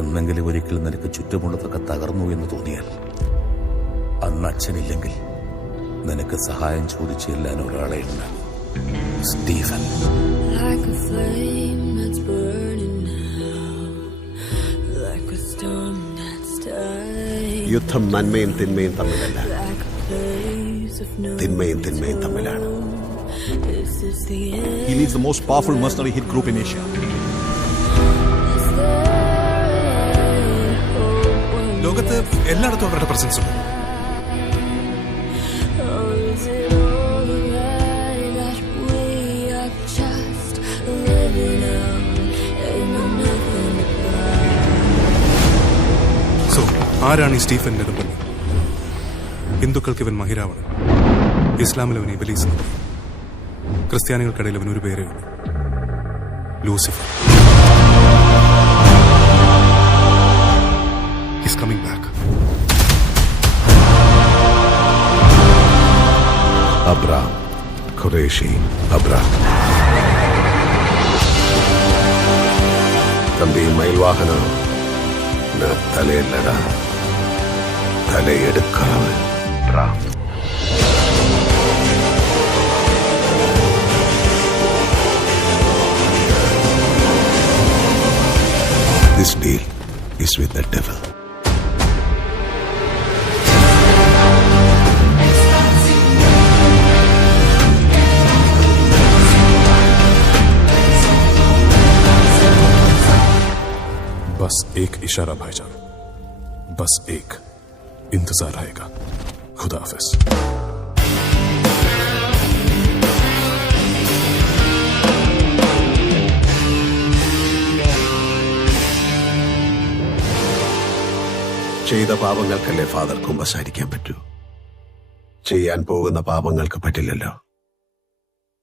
എന്നെങ്കിലും ഒരിക്കൽ നിനക്ക് ചുറ്റുമുള്ളതൊക്കെ തകർന്നു എന്ന് തോന്നിയാൽ അന്ന് അച്ഛനില്ലെങ്കിൽ നിനക്ക് സഹായം ചോദിച്ചു ചെല്ലാൻ ഒരാളെ ഉണ്ട്, സ്റ്റീഫൻ. യുദ്ധം നന്മയും തിന്മയും തമ്മിലല്ല, തിന്മയും തിന്മയും തമ്മിലാണ്. He leads the most powerful mercenary hit group in Asia. ലോകത്ത് എല്ലായിടത്തും അവരുടെ പ്രസൻസ് ഉണ്ട്. സോ ആരാണ് ഈ സ്റ്റീഫൻ നെടുമ്പള്ളി? ഹിന്ദുക്കൾക്ക് ഇവൻ മഹിരാവണൻ, ഇസ്ലാമിൽ അവൻ ഇബലീസ്, ക്രിസ്ത്യാനികൾക്കിടയിൽ അവൻ ഒരു പേരേ ഉള്ളൂ, Lucifer. He's coming back. Abram Qureshi Abram. തമ്പി മയിൽവാഹന തലയല്ലട, തലയെടുക്കാവ്. This deal is with the devil. बस एक इशारा भाईजान, बस एक इंतजार रहेगा. खुदा हाफिज. ചെയ്ത പാപങ്ങൾക്കല്ലേ ഫാദർ കുമ്പസാരിക്കാൻ പറ്റൂ? ചെയ്യാൻ പോകുന്ന പാപങ്ങൾക്ക് പറ്റില്ലല്ലോ.